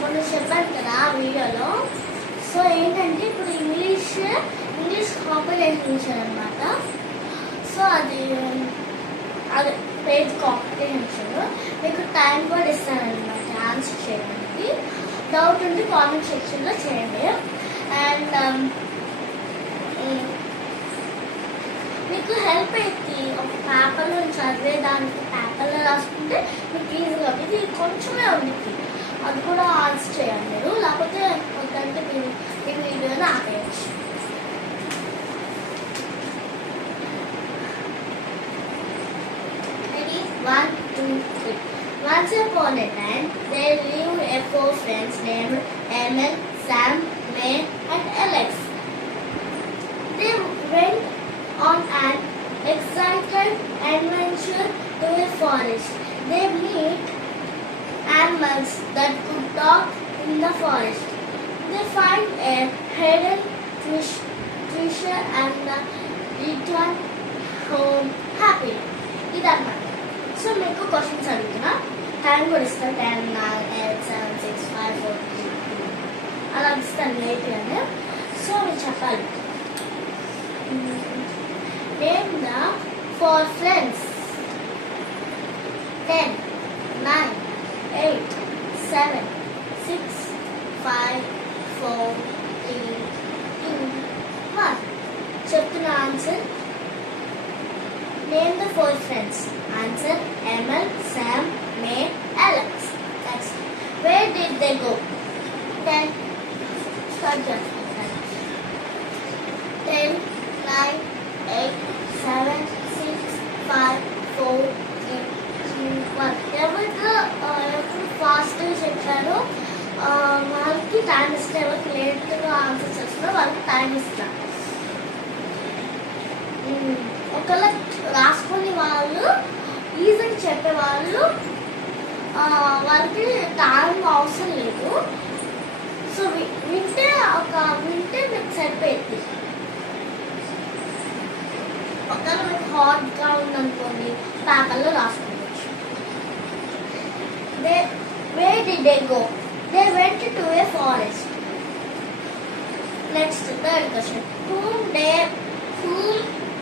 మొన్న చెప్పాను కదా ఆ వీడియోలో. సో ఏంటంటే ఇప్పుడు ఇంగ్లీష్ కాంపిటీషన్ ఇచ్చారనమాట. సో అది పేజ్ కాంపిటీషన్ మీకు టైం కూడా ఇస్తారనమాట ఆన్సర్ చేయడానికి. డౌట్ ఉంటే కామెంట్ సెక్షన్లో చేయండి. అండ్ మీకు హెల్ప్ అయింది ఒక పేపర్లో చదివేదానికి. పేపర్లో రాసుకుంటే మీకు ఈజీగా ఇది కొంచెమే ఉంది, అది కూడా ఆన్సర్ చేయాలి మీరు. లేకపోతే వద్దంటే మీరు ఈ వీడియోని ఆపేయచ్చు. రెడీ? 1, 2, 3. Once upon a time, there lived 4 friends named Emil, Sam, May, and Alex. They went on an exciting adventure to a forest. They meet animals that could talk in the forest. They find a hidden treasure and return home happy. ఇదన్నమాట. సో మీకు క్వశ్చన్స్ అడుగుతున్నా, టైం కూడా ఇస్తాను. 10, 9, 8, 7, 6, 5, 4, 3, 2 అలా ఇస్తాను లేట్గానే. సో మీరు చెప్పాలి. Name the 4 friends. 10, 9, 8, 7, 6, 5, 4, 3, 2, 1. చెప్తున్న answer. Name the 4 friends. Answer: Emil, Sam, May, Alex. Next. Where did they go? 10. Start just 10, 9, 8, 7, 6, 5, 4, 3, 2, 1. ఎవరికి ఫాస్ట్గా చెప్పారో వాళ్ళకి టైం ఇస్తే, ఎవరికి లేట్గా ఆన్సర్ చేస్తారో వాళ్ళకి టైం ఇస్తారు. ఒకవేళ రాసుకుని వాళ్ళు ఈజీగా చెప్పేవాళ్ళు వాళ్ళకి టైం అవసరం లేదు. సో వింటే మీకు సరిపోయింది. ఒకవేళ మీకు హాట్గా ఉందనుకోండి పేపర్లో రాసుకోవచ్చు. Where did they go? They went to a forest. Next, third question. Whom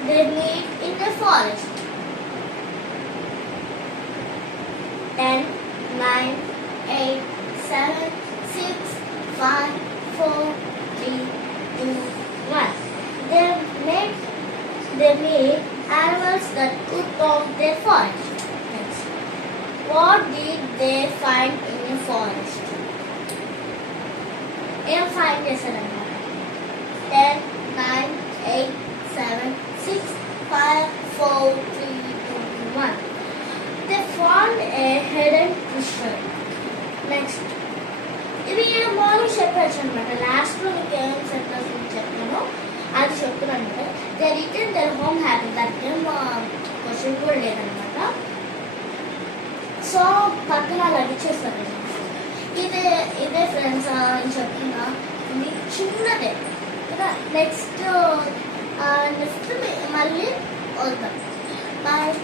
they meet in the forest. 10, 9, 8, 7, 6, 5, 4, 3, 2, 1. They meet animals that could talk their forest. Next. What did they find in the forest? ఏం ఫైండ్ చేశారన్నమాట. 10, 9, 8, 7, 6, 5, 4, 3, 2, 1. They found a hidden treasure. Next. ఇది మార్నింగ్ చెప్పచ్చు అనమాట. లాస్ట్లో మీకు ఏం చెప్పాను అది చెప్తున్నాను. They return their home happy. దానికి ఏం క్వశ్చన్ కూడా లేదనమాట. సో పక్కన అలా ఇచ్చేస్తారు. ఇదే ఫ్రెండ్స్ అని చెప్తున్నా. ఇది చిన్నదే. నెక్స్ట్ మళ్ళీ వద్దాం. బాయ్.